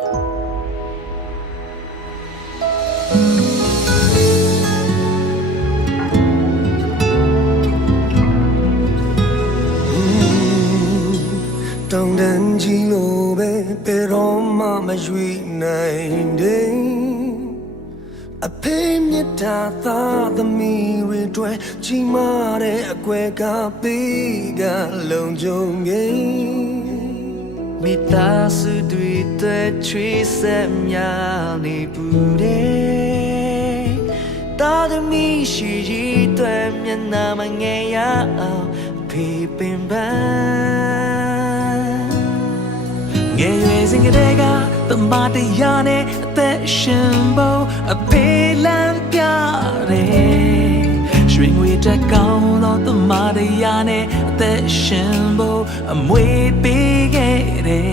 တောင်တန်းကြီးလိုပဲဘယ်တော့မှမရွေ့နိုင်တဲ့အဖေမြတ်တာသာသမီးတွေတွေ့ကြီးမားတဲ့အကွယ်ကပေးကလုံခြုံရေးမိသားစုတွေတွေ့ချွေးဆက်များနေပူတယ်တာသမီးရှိကြီးတွေ့မျက်နှာမငယ်ရအောင်ဖေးပင်ပန်းငယ်ရွယ်စဉ်ကတည်းကတမတရားနဲ့အသက်ရှင်ဖို့အဖေးလမ်းပြတယ်ရွှေငွေတက်ကောင်းသောတမတရားနဲ့အသက်ရှင်ဖို့အမွေပေးခဲ့တယ်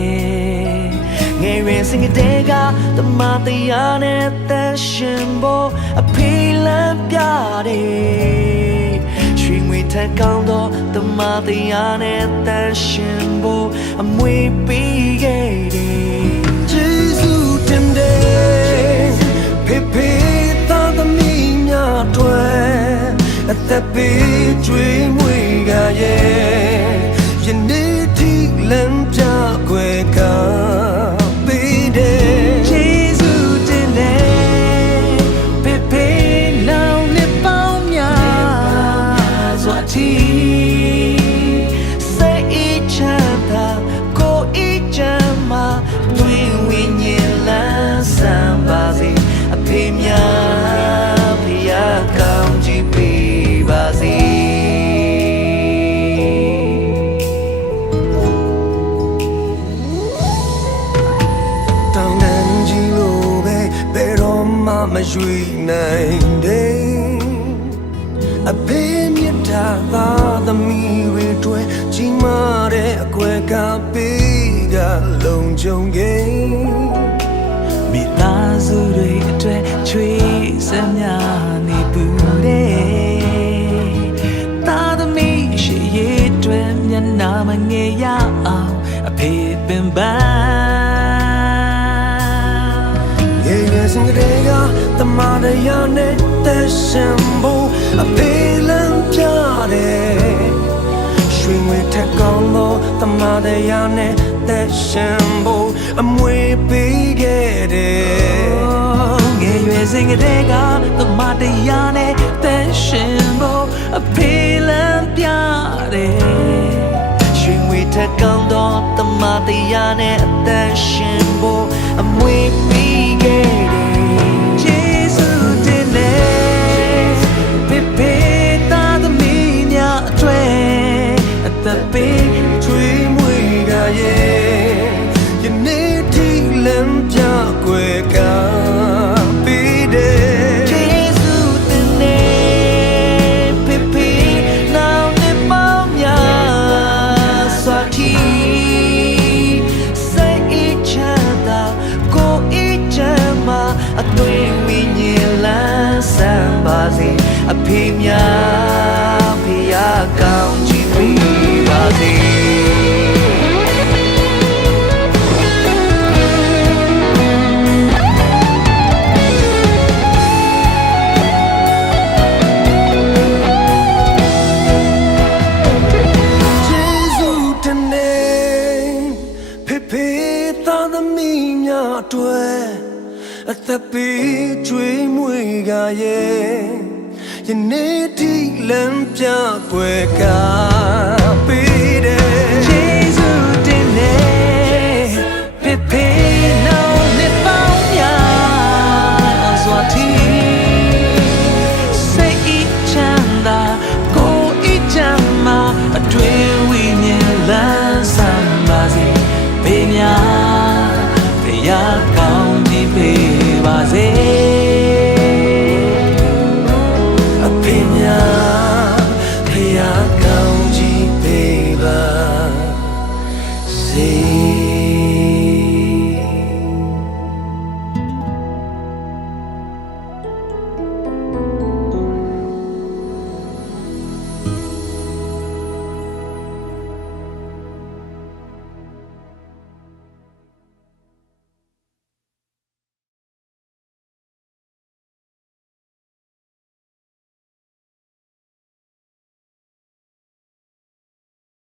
ငယ်ရွယ်စဉ်ကတည်းကတမတရားနဲ့အသက်ရှင်ဖို့အဖေးလမ်းပြတယ်ရွှေငွေတက်ကောင်းသောတမတရားနဲ့အသက်ရှင်ဖို့အမွေပေးခဲ့တယ်အသက်ပေးကျွေးမွေးကရဲ့ယနေ့ထိလမ်းပြခွဲကပေးတယ်ယေရှုတင်တယ်ဖေဖေနောင်နှစ်ပေါင်းများစွာတီစိတ်အေးချမ်းသာကိုအေးချမ်းမှာတွင်ဝိညာဉ်လန်းဆန်းပါစေအဖေများဖယားကောင်းကြည့်ပေးပါစေတောင်တန်းကြီးလိုပဲဘယ်တော့မှမရွေ့နိုင်တဲ့အဖေမြတ်တာသာသမီးတွေတွေ့ကြီးမားတဲ့အကွယ်ကပေးကလုံခြုံခဲ့မိသားစုတွေအတွက်ချွေးစမ်းများနေပူတယ်တာသမီးရှိရဲ့အတွက်မျက်နှာမငယ်ရအောင်အဖေပင်ပန်းရဲ့ရဲ့စင်ကလေးကတမတရားနဲ့သက်ရှင်ဖို့အဖေလမ်းပြတယ်ရွှေငွေထက်ကောင်းသောတမတရားနဲ့သက်ရှင်ဖို့အမွေပေးခဲ့တယ်ငယ်ရွယ်စဉ်ကတည်းကတမတရားနဲ့သက်ရှင်ဖို့အဖေလမ်းပြတယ်ရွှေငွေထက်ကောင်းသောတမတရားနဲ့အသက်ရှင်ဖို့အမွေပေးခဲ့တယ်ယေရှုတင်တယ်ဖေဖေသားသမီးများအတွေ့အသက်ပေးကျွေးမွေးကရဲ့ယနေ့ထိလမ်းပြခွဲကပေးတယ်ယေရှုတင်တယ်ဖေဖေနောင်နှစ်ပေါင်းများစွာတီစိတ်အေးချမ်းသာကိုအေးချမ်းမှာအသွင်ဝိညာဉ်လန်းဆန်းပါစေအဖေများဖယားကောင်းချီးပေးပါစေအသက်ပေးကျွေးမွေးကရဲ့ယနေ့ထိလမ်းပြခွဲက